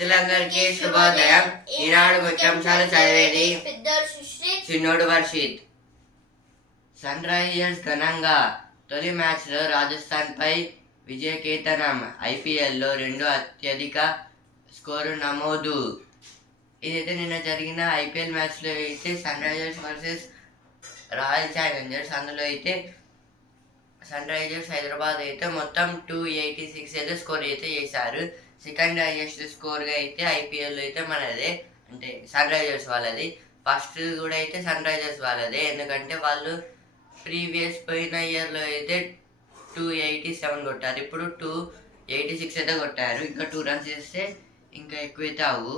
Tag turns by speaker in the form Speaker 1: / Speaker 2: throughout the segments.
Speaker 1: మిత్రులందరికీ శుభోదయం ఈనాడు ముఖ్యాంశాలు చదివేది చిన్నోడు వర్షిత్ సన్ రైజర్స్ ఘనంగా తొలి మ్యాచ్లో కీర్తనం ఐపీఎల్ లో రెండు అత్యధిక స్కోరు నమోదు ఇదైతే నిన్న జరిగిన ఐపీఎల్ మ్యాచ్లో అయితే Sunrisers versus Royal Challengers అందులో అయితే సన్ రైజర్స్ హైదరాబాద్ అయితే మొత్తం టూ ఎయిటీ సిక్స్ అయితే స్కోర్ అయితే చేశారు సెకండ్ హైయెస్ట్ స్కోర్గా అయితే ఐపీఎల్ అయితే మనదే అంటే సన్ రైజర్స్ వాళ్ళది ఫస్ట్ కూడా అయితే సన్ రైజర్స్ వాళ్ళదే ఎందుకంటే వాళ్ళు ప్రీవియస్ పోయిన ఇయర్లో అయితే టూ ఎయిటీ సెవెన్ కొట్టారు ఇప్పుడు టూ ఎయిటీ సిక్స్ అయితే కొట్టారు ఇంకా టూ రన్స్ చేస్తే ఇంకా ఎక్కువైతే అవు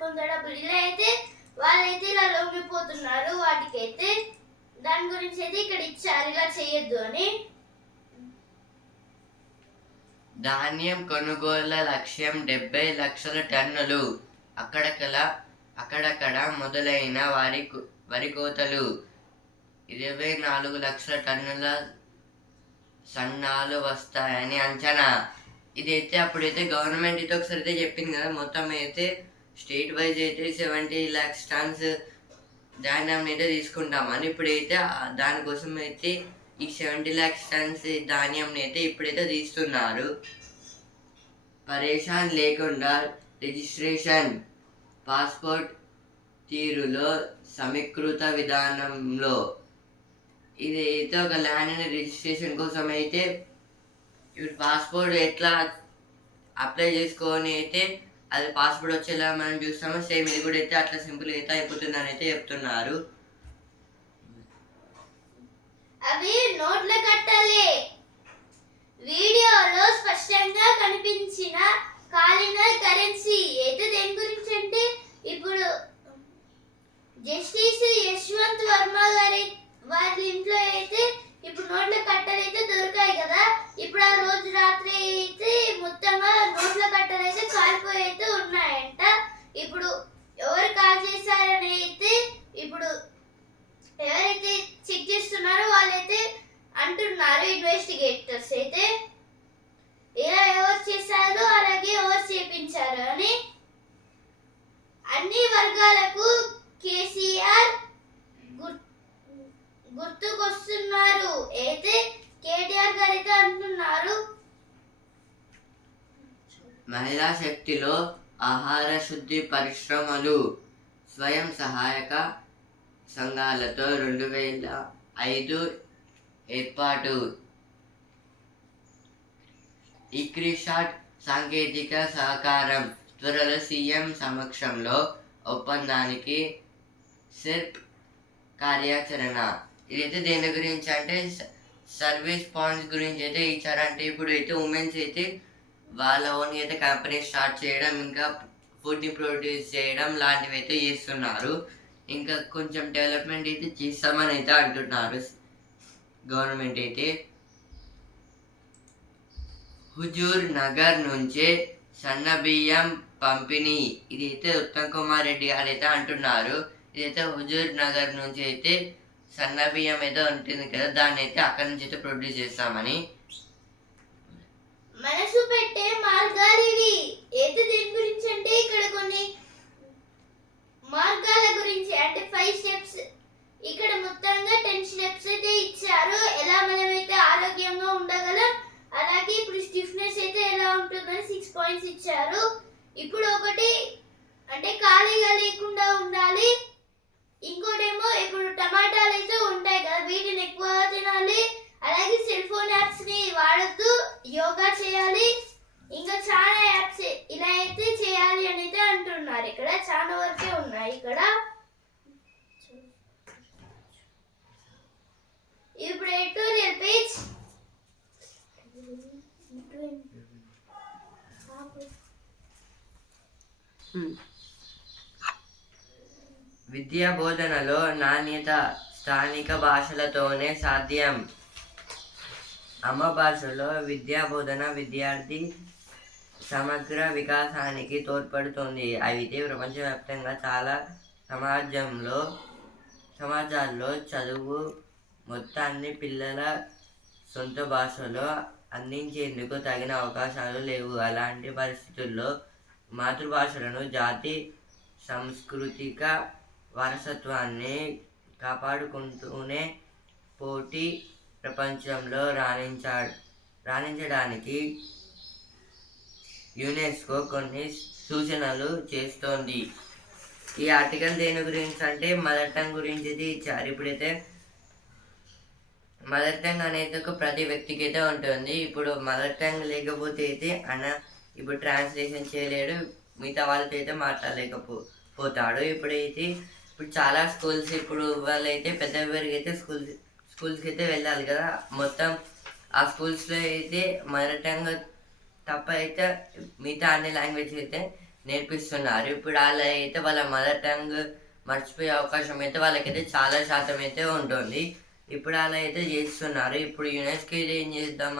Speaker 2: డబ్బులు ఇలా అయితే వాళ్ళైతే ఇలా లొంగిపోతున్నారు వాటికైతే దాని గురించి అయితే ఇక్కడ ఇచ్చారు ఇలా చేయొద్దు అని
Speaker 1: ధాన్యం కొనుగోళ్ల లక్ష్యం డెబ్బై లక్షల టన్నులు అక్కడక్కడ అక్కడక్కడ మొదలైన వారి వరి కోతలు ఇరవై నాలుగు లక్షల టన్నుల సన్నాలు వస్తాయని అంచనా ఇదైతే అప్పుడైతే గవర్నమెంట్ అయితే ఒకసారి అయితే చెప్పింది కదా మొత్తం అయితే స్టేట్ వైజ్ అయితే సెవెంటీ ల్యాక్స్ టన్స్ ధాన్యం అయితే తీసుకుంటాం అని ఇప్పుడైతే దానికోసం అయితే ఈ సెవెంటీ ల్యాక్స్ టన్స్ ధాన్యం అయితే ఇప్పుడైతే తీస్తున్నారు పరేషాన్ లేకుండా రిజిస్ట్రేషన్ పాస్పోర్ట్ తీరులో సమీకృత విధానంలో ఇది అయితే ఒక ల్యాండ్ రిజిస్ట్రేషన్ కోసం అయితే ఇప్పుడు పాస్పోర్ట్ ఎట్లా అప్లై చేసుకొని అయితే అది పాస్వర్డ్ వచ్చేలా మనం చూస్తాము సేమ్ ఇది కూడా అయితే అట్లా సింపుల్ అయితే అయిపోతుంది అని అయితే చెప్తున్నారు
Speaker 2: అవి నోట్ల కట్టాలి వీడియోలో స్పష్టంగా కనిపించిన కాలిన కరెన్సీ అయితే దేని గురించి అంటే ఇప్పుడు జస్టిస్ యశ్వంత్ వర్మ గారి వారి ఇంట్లో అయితే ఇప్పుడు నోట్ల కట్టలు అయితే దొరికాయి కదా ఇప్పుడు ఆ రోజు రాత్రి అయితే మొత్తంగా నోట్ల కట్టలైతే అయితే అయితే ఉన్నాయంట ఇప్పుడు ఎవరు కాల్ చేశారని అయితే ఇప్పుడు ఎవరైతే చెక్ చేస్తున్నారో వాళ్ళైతే అంటున్నారు ఇన్వెస్టిగేటర్స్ అయితే ఎలా ఎవరు చేశారో అలాగే ఎవరు చేపించారు అని అన్ని వర్గాలకు కేసీఆర్ గుర్తుకొస్తున్నారు అయితే కేటీఆర్ గారు అయితే అంటున్నారు
Speaker 1: మహిళా శక్తిలో ఆహార శుద్ధి పరిశ్రమలు స్వయం సహాయక సంఘాలతో రెండు వేల ఐదు ఏర్పాటు ఇక్రిషాట్ సాంకేతిక సహకారం త్వరలో సీఎం సమక్షంలో ఒప్పందానికి సిర్ప్ కార్యాచరణ ఇదైతే దేని గురించి అంటే సర్వీస్ పాయింట్స్ గురించి అయితే ఇచ్చారంటే ఇప్పుడు అయితే ఉమెన్స్ అయితే వాళ్ళ ఓన్ అయితే కంపెనీ స్టార్ట్ చేయడం ఇంకా ఫుడ్ని ప్రొడ్యూస్ చేయడం లాంటివి అయితే చేస్తున్నారు ఇంకా కొంచెం డెవలప్మెంట్ అయితే చేస్తామని అయితే అంటున్నారు గవర్నమెంట్ అయితే హుజూర్ నగర్ నుంచే సన్న బియ్యం పంపిణీ ఇది అయితే ఉత్తమ్ కుమార్ రెడ్డి గారు అయితే అంటున్నారు ఇదైతే హుజూర్ నగర్ నుంచి అయితే సన్న బియ్యం ఏదో ఉంటుంది కదా దాన్ని అయితే అక్కడి నుంచి అయితే ప్రొడ్యూస్ చేస్తామని
Speaker 2: మనసు పెట్టే మార్గాలు ఇవి ఏది దేని గురించి అంటే ఇక్కడ కొన్ని మార్గాల గురించి అంటే ఫైవ్ స్టెప్స్ ఇక్కడ మొత్తంగా టెన్ స్టెప్స్ అయితే ఇచ్చారు ఎలా మనమైతే ఆరోగ్యంగా ఉండగలం అలాగే ఇప్పుడు స్టిఫ్నెస్ అయితే ఎలా ఉంటుందని సిక్స్ పాయింట్స్ ఇచ్చారు ఇప్పుడు ఒకటి అంటే ఖాళీగా లేకుండా ఉండాలి ఇంకోటేమో ఇప్పుడు టమాటాలు అయితే ఉంటాయి కదా వీటిని ఎక్కువ తినాలి అలాగే సెల్ ఫోన్ యాప్స్ని వాడుతూ యోగా చేయాలి
Speaker 1: విద్యా బోధనలో నాణ్యత స్థానిక భాషలతోనే సాధ్యం అమ్మ భాషలో విద్యా బోధన విద్యార్థి సమగ్ర వికాసానికి తోడ్పడుతుంది అయితే ప్రపంచవ్యాప్తంగా చాలా సమాజంలో సమాజాల్లో చదువు మొత్తాన్ని పిల్లల సొంత భాషలో అందించేందుకు తగిన అవకాశాలు లేవు అలాంటి పరిస్థితుల్లో మాతృభాషలను జాతి సాంస్కృతిక వారసత్వాన్ని కాపాడుకుంటూనే పోటీ ప్రపంచంలో రాణించా రాణించడానికి యునెస్కో కొన్ని సూచనలు చేస్తోంది ఈ ఆర్టికల్ దేని గురించి అంటే మదర్ టంగ్ గురించి ఇచ్చారు ఇప్పుడైతే మదర్ టంగ్ అనేది ఒక ప్రతి వ్యక్తికి అయితే ఉంటుంది ఇప్పుడు మదర్ టంగ్ లేకపోతే అయితే అన్న ఇప్పుడు ట్రాన్స్లేషన్ చేయలేడు మిగతా వాళ్ళతో అయితే మాట్లాడలేకపోతాడు ఇప్పుడైతే ఇప్పుడు చాలా స్కూల్స్ ఇప్పుడు వాళ్ళైతే పెద్ద వరకు అయితే స్కూల్స్ స్కూల్స్కి అయితే వెళ్ళాలి కదా మొత్తం ఆ స్కూల్స్లో అయితే మరాఠంగా తప్ప అయితే మిగతా అన్ని లాంగ్వేజ్ అయితే నేర్పిస్తున్నారు ఇప్పుడు అలా అయితే వాళ్ళ మదర్ టంగ్ మర్చిపోయే అవకాశం అయితే వాళ్ళకైతే చాలా శాతం అయితే ఉంటుంది ఇప్పుడు అలా అయితే చేస్తున్నారు ఇప్పుడు యునెస్కో ఏం చేద్దాం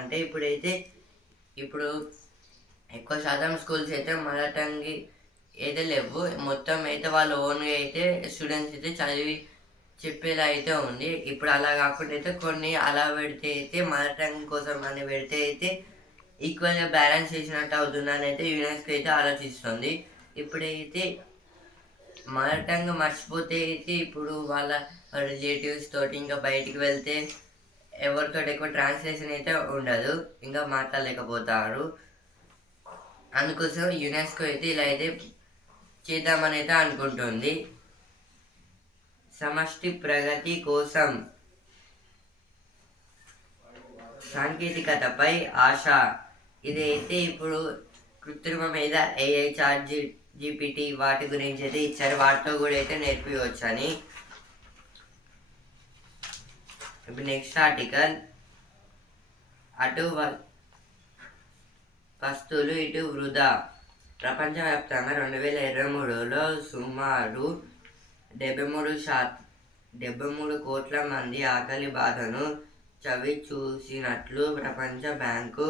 Speaker 1: అంటే ఇప్పుడైతే ఇప్పుడు ఎక్కువ శాతం స్కూల్స్ అయితే మదర్ టంగ్కి అయితే లేవు మొత్తం అయితే వాళ్ళు ఓన్గా అయితే స్టూడెంట్స్ అయితే చదివి చెప్పేలా అయితే ఉంది ఇప్పుడు అలా కాకుండా అయితే కొన్ని అలా పెడితే అయితే మార్టం కోసం అని పెడితే అయితే ఈక్వల్గా బ్యాలెన్స్ చేసినట్టు అవుతుందని అయితే యునెస్కో అయితే ఆలోచిస్తుంది ఇప్పుడైతే మారటంగా మర్చిపోతే అయితే ఇప్పుడు వాళ్ళ రిలేటివ్స్ తోటి ఇంకా బయటికి వెళ్తే ఎవరితో ఎక్కువ ట్రాన్స్లేషన్ అయితే ఉండదు ఇంకా మాట్లాడలేకపోతారు అందుకోసం యునెస్కో అయితే ఇలా అయితే చేద్దామనైతే అనుకుంటుంది సమష్టి ప్రగతి కోసం సాంకేతికతపై ఆశ ఇదైతే ఇప్పుడు కృత్రిమ మీద ఏఐ చార్ట్ జీపీటీ వాటి గురించి అయితే ఇచ్చారు వాటితో కూడా అయితే నేర్పించవచ్చు అని ఇప్పుడు నెక్స్ట్ ఆర్టికల్ అటు వస్తువులు ఇటు వృధా ప్రపంచవ్యాప్తంగా రెండు వేల ఇరవై మూడులో సుమారు డెబ్బై మూడు శాత డెబ్బై మూడు కోట్ల మంది ఆకలి బాధను చవి చూసినట్లు ప్రపంచ బ్యాంకు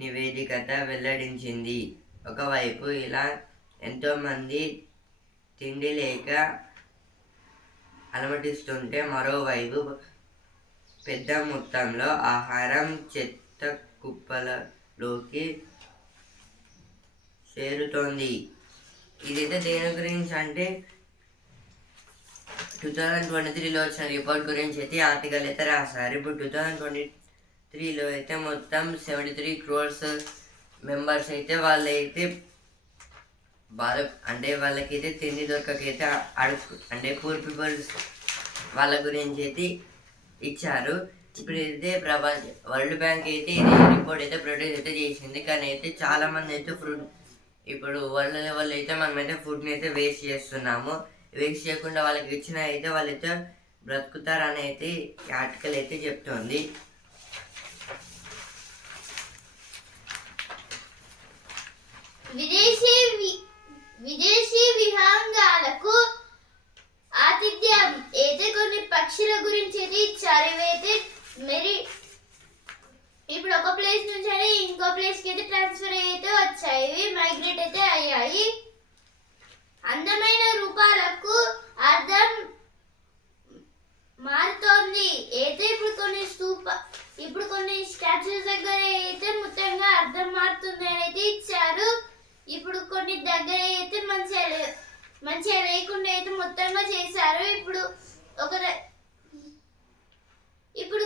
Speaker 1: నివేదికత వెల్లడించింది ఒకవైపు ఇలా ఎంతోమంది తిండి లేక అలమటిస్తుంటే మరోవైపు పెద్ద మొత్తంలో ఆహారం చెత్త కుప్పలలోకి చేరుతోంది ఇదైతే దేని గురించి అంటే టూ థౌజండ్ ట్వంటీ త్రీలో వచ్చిన రిపోర్ట్ గురించి అయితే ఆర్టికల్ అయితే రాశారు ఇప్పుడు టూ థౌజండ్ ట్వంటీ త్రీలో అయితే మొత్తం సెవెంటీ త్రీ క్రోర్స్ మెంబర్స్ అయితే వాళ్ళైతే భారత్ అంటే వాళ్ళకైతే తిండి దొరకకైతే అడుగు అంటే పూర్ పీపుల్స్ వాళ్ళ గురించి అయితే ఇచ్చారు ఇప్పుడు అయితే ప్రపంచ వరల్డ్ బ్యాంక్ అయితే ఇది రిపోర్ట్ అయితే ప్రొడ్యూస్ అయితే చేసింది కానీ అయితే చాలామంది అయితే ఫ్రూట్ ఇప్పుడు వాళ్ళ అయితే మనమైతే ఫుడ్ని అయితే వేస్ట్ చేస్తున్నాము వేస్ట్ చేయకుండా వాళ్ళకి ఇచ్చిన అయితే వాళ్ళైతే బ్రతుకుతారని అయితే ఆర్టికల్ అయితే చెప్తుంది
Speaker 2: విదేశీ బర్డ్స్ మైగ్రేట్ అయితే అయ్యాయి అందమైన రూపాలకు అర్థం మారుతోంది అయితే ఇప్పుడు కొన్ని స్తూప ఇప్పుడు కొన్ని స్టాచ్యూస్ దగ్గర అయితే మొత్తంగా అర్థం మారుతుంది అనేది ఇచ్చారు ఇప్పుడు కొన్ని దగ్గర అయితే మంచిగా మంచిగా లేకుండా అయితే మొత్తంగా చేశారు ఇప్పుడు ఒక ఇప్పుడు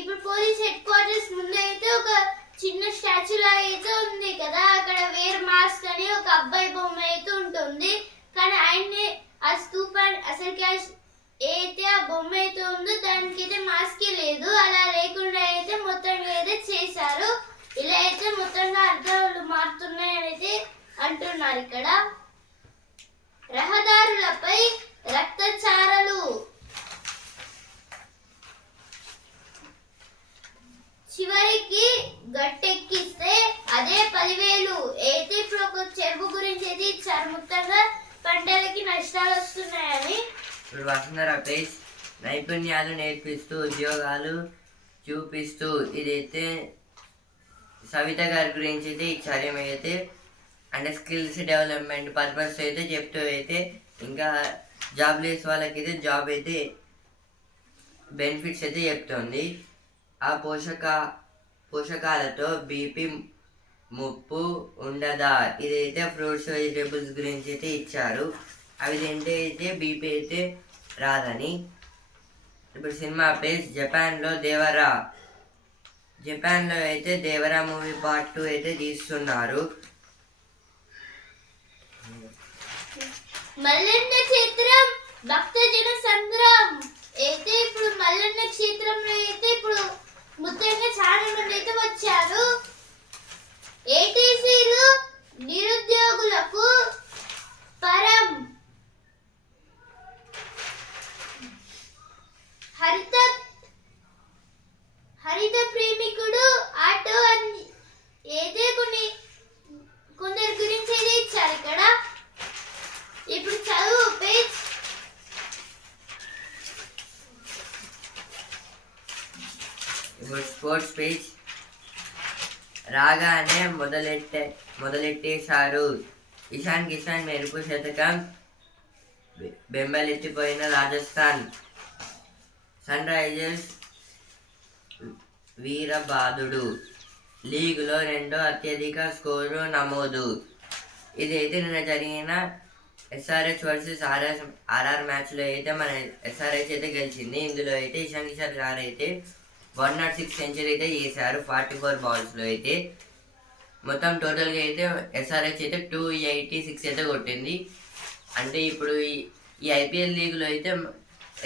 Speaker 2: ఇప్పుడు పోలీస్ హెడ్ క్వార్టర్స్ ముందైతే ఒక చిన్న స్టాచ్యూ లాగా అయితే ఉంది కదా అక్కడ వేర్ మాస్క్ అని ఒక అబ్బాయి బొమ్మ అయితే ఉంటుంది కానీ ఆయన్ని ఆ అండ్ అసలు క్యాష్ ఏదైతే ఆ బొమ్మ అయితే ఉందో దానికి అయితే మాస్కే లేదు అలా లేకుండా అయితే మొత్తంగా అయితే చేశారు ఇలా అయితే మొత్తంగా అర్థాలు మారుతున్నాయని అయితే అంటున్నారు ఇక్కడ రహదారులపై రక్తచారలు చివరికి గట్టెక్కిస్తే అదే పదివేలు అయితే ఇప్పుడు ఒక చెరువు గురించి అయితే ఇచ్చారు పంటలకి నష్టాలు వస్తున్నాయని
Speaker 1: ఇప్పుడు వసుంధర పేజ్ నైపుణ్యాలు నేర్పిస్తూ ఉద్యోగాలు చూపిస్తూ ఇదైతే సవిత గారి గురించి అయితే చర్యం అయితే అంటే స్కిల్స్ డెవలప్మెంట్ పర్పస్ అయితే చెప్తూ అయితే ఇంకా జాబ్ లేస్ వాళ్ళకి అయితే జాబ్ అయితే బెనిఫిట్స్ అయితే చెప్తుంది ఆ పోషక పోషకాలతో బీపీ ముప్పు ఉండదా ఇదైతే ఫ్రూట్స్ వెజిటేబుల్స్ గురించి అయితే ఇచ్చారు అవి తింటే అయితే బీపీ అయితే రాదని ఇప్పుడు సినిమా పేస్ జపాన్లో దేవరా జపాన్లో అయితే దేవరా మూవీ పార్ట్ టూ అయితే తీస్తున్నారు
Speaker 2: క్షేత్రం భక్తజన సంద్రం అయితే ఇప్పుడు మల్లన్న క్షేత్రంలో అయితే ఇప్పుడు ముఖ్యంగా చాలా మంది అయితే వచ్చారు ఏటీసీలు నిరుద్యోగులకు పరం హరిత
Speaker 1: మొదలెట్టేశారు ఇషాన్ కిషాన్ మెరుపు శతకం బెంబలెత్తిపోయిన రాజస్థాన్ సన్ రైజర్స్ వీరబాదుడు లీగ్లో రెండో అత్యధిక స్కోరు నమోదు ఇదైతే నిన్న జరిగిన ఎస్ఆర్హెచ్ వర్సెస్ ఆర్ఆర్ ఆర్ఆర్ మ్యాచ్లో అయితే మన ఎస్ఆర్హెచ్ అయితే గెలిచింది ఇందులో అయితే ఇషాన్ కిషాన్ గారు అయితే వన్ నాట్ సిక్స్ సెంచరీ అయితే చేశారు ఫార్టీ ఫోర్ బాల్స్లో అయితే మొత్తం టోటల్గా అయితే ఎస్ఆర్హెచ్ అయితే టూ ఎయిటీ సిక్స్ అయితే కొట్టింది అంటే ఇప్పుడు ఈ ఐపీఎల్ లీగ్లో అయితే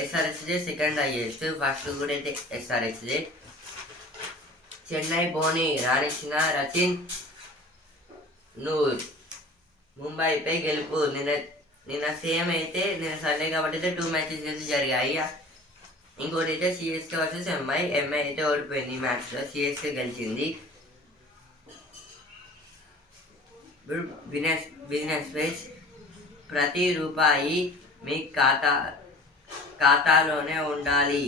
Speaker 1: ఎస్ఆర్హెచ్దే సెకండ్ హైయెస్ట్ ఫస్ట్ కూడా అయితే ఎస్ఆర్హెచ్దే చెన్నై బోని రాణించిన రచిన్ నూర్ ముంబైపై గెలుపు నిన్న నిన్న సేమ్ అయితే నిన్న సండే కాబట్టి అయితే టూ మ్యాచెస్ అయితే జరిగాయి ఇంకోటి అయితే సిఎస్కే వర్సెస్ ఎంఐ ఎంఐ అయితే ఓడిపోయింది మ్యాచ్లో సిఎస్కే గెలిచింది బిజినెస్ బిజినెస్ వైజ్ ప్రతి రూపాయి మీ ఖాతా ఖాతాలోనే ఉండాలి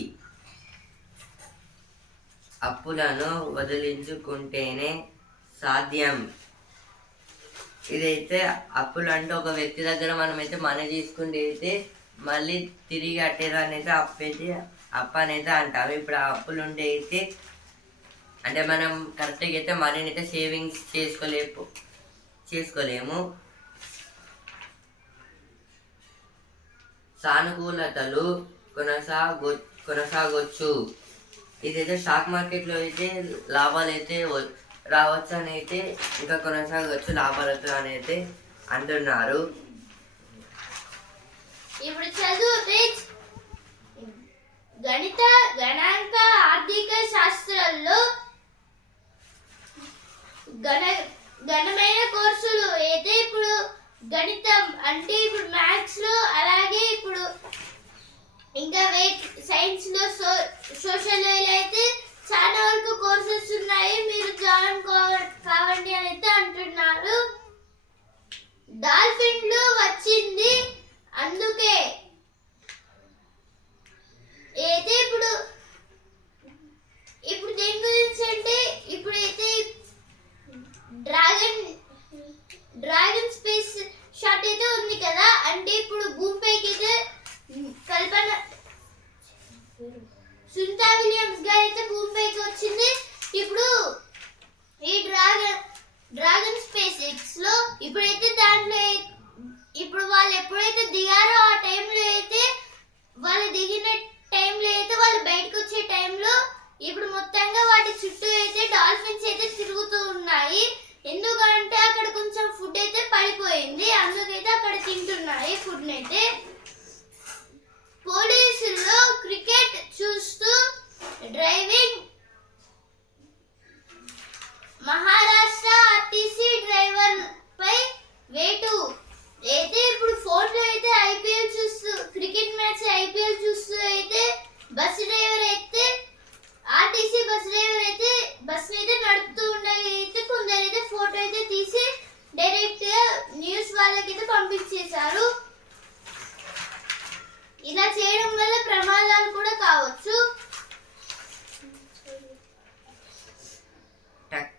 Speaker 1: అప్పులను వదిలించుకుంటేనే సాధ్యం ఇదైతే అప్పులు అంటే ఒక వ్యక్తి దగ్గర మనమైతే మనీ తీసుకుంటే అయితే మళ్ళీ తిరిగి కట్టేదాన్ని అయితే అప్పు అయితే అప్పు అంటారు ఇప్పుడు ఆ అప్పులు ఉండే అయితే అంటే మనం కరెక్ట్గా అయితే మనీని అయితే సేవింగ్స్ చేసుకోలేపు చేసుకోలేము సానుకూలతలు కొనసాగొ కొనసాగొచ్చు ఇదైతే స్టాక్ మార్కెట్లో అయితే లాభాలు అయితే రావచ్చు అని అయితే ఇంకా కొనసాగొచ్చు లాభాలతో అని అయితే అంటున్నారు
Speaker 2: ఇప్పుడు చదువు రిచ్ గణిత గణాంక ఆర్థిక శాస్త్రంలో గణ ఘనమైన కోర్సులు అయితే ఇప్పుడు గణితం అంటే ఇప్పుడు మ్యాథ్స్లో అలాగే ఇప్పుడు ఇంకా వెయిట్ సైన్స్లో సో సోషల్లో అయితే చాలా వరకు కోర్సెస్ ఉన్నాయి మీరు జాయిన్ కావండి అని అయితే అంటున్నారు డాల్ఫిన్లు వచ్చింది అందుకే అయితే ఇప్పుడు ఇప్పుడు దేని గురించి అంటే ఇప్పుడైతే డ్రాగన్ డ్రాగన్ స్పేస్ షాట్ అయితే ఉంది కదా అంటే ఇప్పుడు భూమిపైకి అయితే కల్పన సునీతా విలియమ్స్ గారు అయితే భూమిపైకి వచ్చింది ఇప్పుడు ఈ డ్రాగన్ డ్రాగన్ స్పేస్ ఎక్స్ లో ఇప్పుడైతే దాంట్లో ఇప్పుడు వాళ్ళు ఎప్పుడైతే దిగారో ఆ టైంలో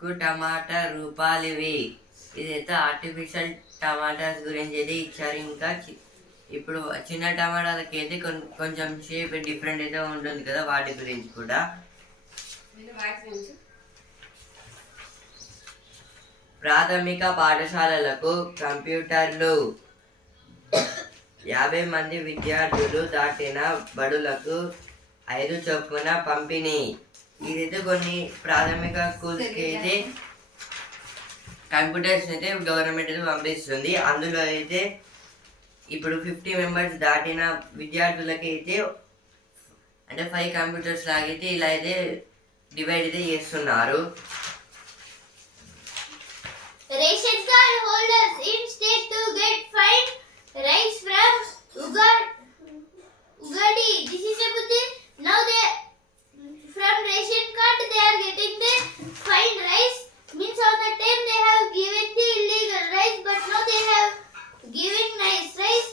Speaker 1: చిక్కు టమాటా రూపాయలు ఇవి ఇదైతే ఆర్టిఫిషియల్ టమాటాస్ గురించి అయితే ఇచ్చారు ఇంకా ఇప్పుడు చిన్న టమాటాలకి అయితే కొంచెం షేప్ డిఫరెంట్ అయితే ఉంటుంది కదా వాటి గురించి కూడా ప్రాథమిక పాఠశాలలకు కంప్యూటర్లు యాభై మంది విద్యార్థులు దాటిన బడులకు ఐదు చొప్పున పంపిణీ ఇదైతే కొన్ని ప్రాథమిక స్కూల్స్కి అయితే కంప్యూటర్స్ అయితే గవర్నమెంట్ పంపిస్తుంది అందులో అయితే ఇప్పుడు ఫిఫ్టీ మెంబర్స్ దాటిన విద్యార్థులకి అయితే అంటే ఫైవ్ కంప్యూటర్స్ లాగైతే ఇలా అయితే డివైడ్ అయితే చేస్తున్నారు
Speaker 2: ration card holders in state to get fine rice from Ugadi this is now they from ration card they are getting the fine rice means on the time they have given the illegal rice but now they have given nice rice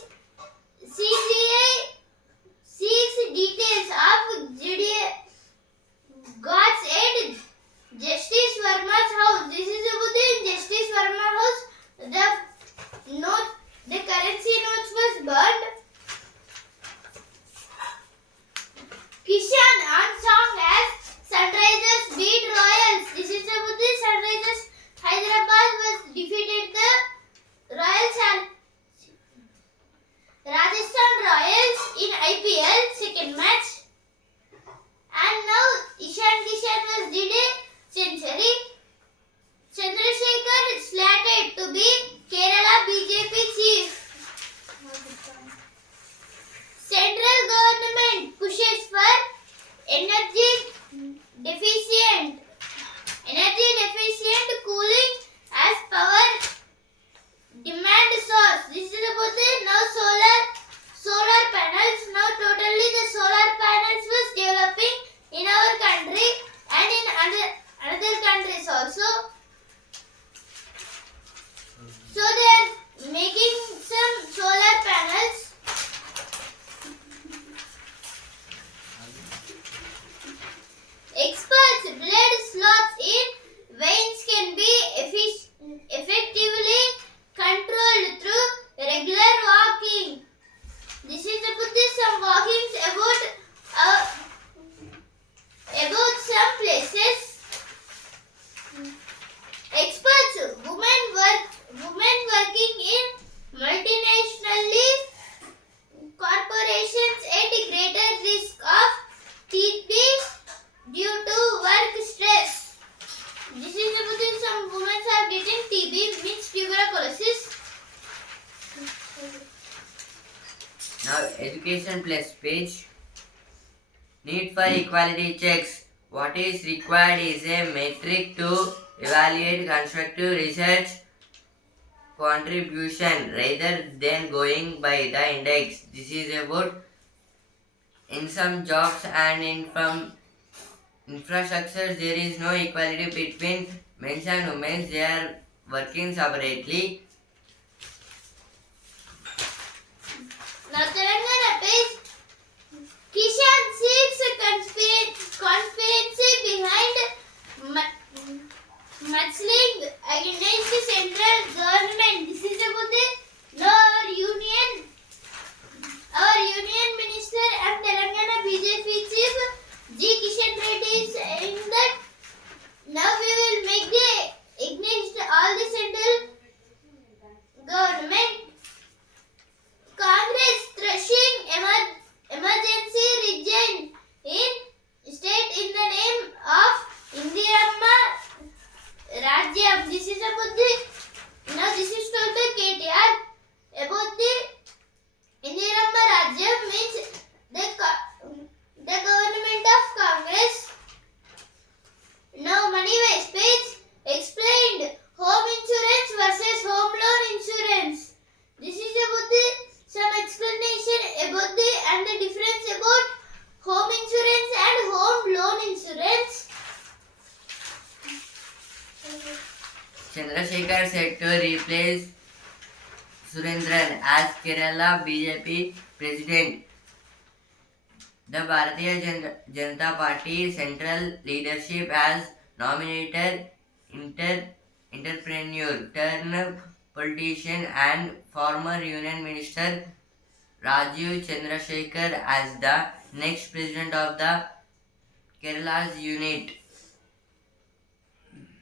Speaker 2: CCI seeks details of JDA God's aid Justice Verma's house this is about the Justice Verma house the note the currency notes was burned Kishan and song as Sunrisers beat Royals. This is the Sunrisers Hyderabad was defeated the
Speaker 1: Need for equality checks. What is required is a metric to evaluate constructive research contribution rather than going by the index. This is about in some jobs and in from infrastructures there is no equality between men and women. They are working separately.
Speaker 2: Now, the Kishan seeks a conspiracy behind mudsling against the central government. This is about the our union, our union minister and Telangana BJP chief G.
Speaker 1: Kishan Reddy is in that Chandrashekar said to replace Surendran as Kerala BJP president. The Bharatiya Jan- Janata Party central leadership has nominated inter entrepreneur turned politician and former union minister Rajiv Chandrasekhar as the next president of the Kerala's unit.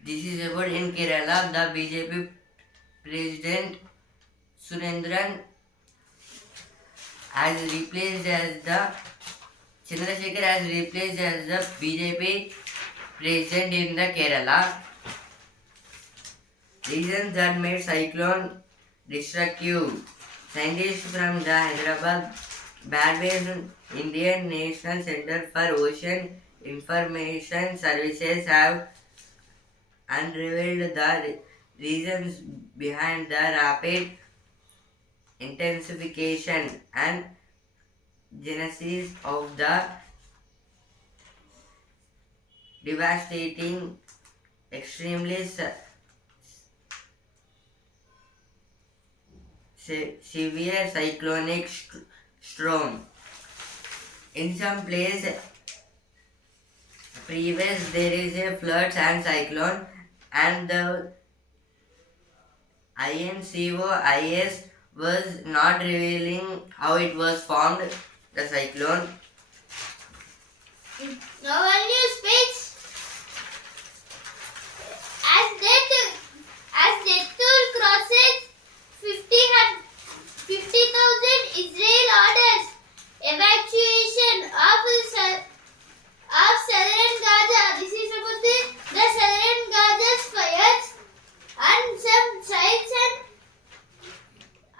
Speaker 1: This is about in Kerala, the BJP President Surendran Chandrasekhar has replaced as the BJP President in the Kerala. Reasons that made cyclone destructive. Scientists from the Hyderabad Bad Indian National Center for Ocean Information Services have and revealed the reasons behind the rapid intensification and genesis of the devastating, extremely severe cyclonic storm. In some places, previous there is a floods and cyclone and the INCOIS was not revealing how it was formed, the cyclone.
Speaker 2: No one knew space. As they, as they told crosses, 50,000 50, Israel orders evacuation of, of southern Gaza. This is the southern Ghazas fires and some child and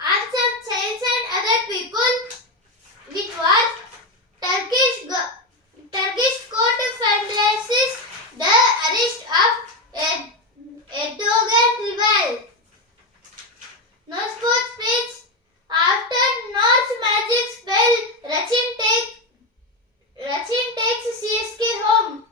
Speaker 2: and some child and other people which what Turkish Turkish court finalizes the arrest of Erdogan rival. No sports page after North magic spell Russian take Russian takes CSK home.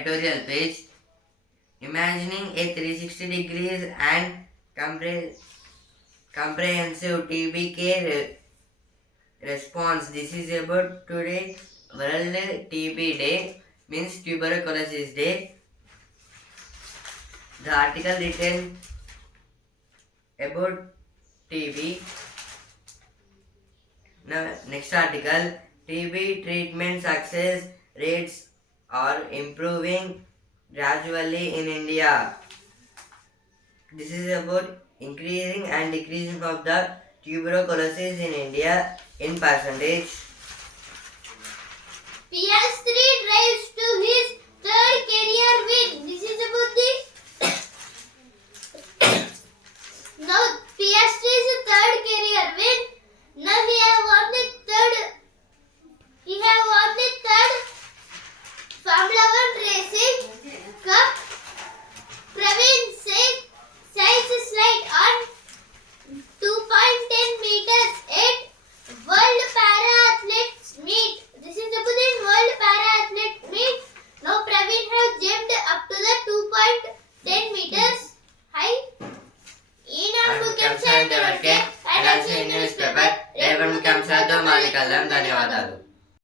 Speaker 2: editorial page imagining a 360 degrees and compre- comprehensive TBK re- response. This is about today World TB Day means tuberculosis day. The article written about TB. Now next article TB treatment success rates are improving gradually in India. This is about increasing and decreasing of the tuberculosis in India in percentage. PS3 drives to his third career win. This is about the now PS3 is third career win. Now he has won the third.
Speaker 1: He has won the third Formula 1 racing, cup, Praveen Singh, science slide on 2.10 meters at World Para Athletes Meet. This is the Budin World Para Athlete Meet. Now Praveen have jumped up to the 2.10 meters
Speaker 2: high. Enam Mukham Sandhavake, NLC Newspaper, Revan Mukham Sadhu, Malikalam, ధన్యవాదాలు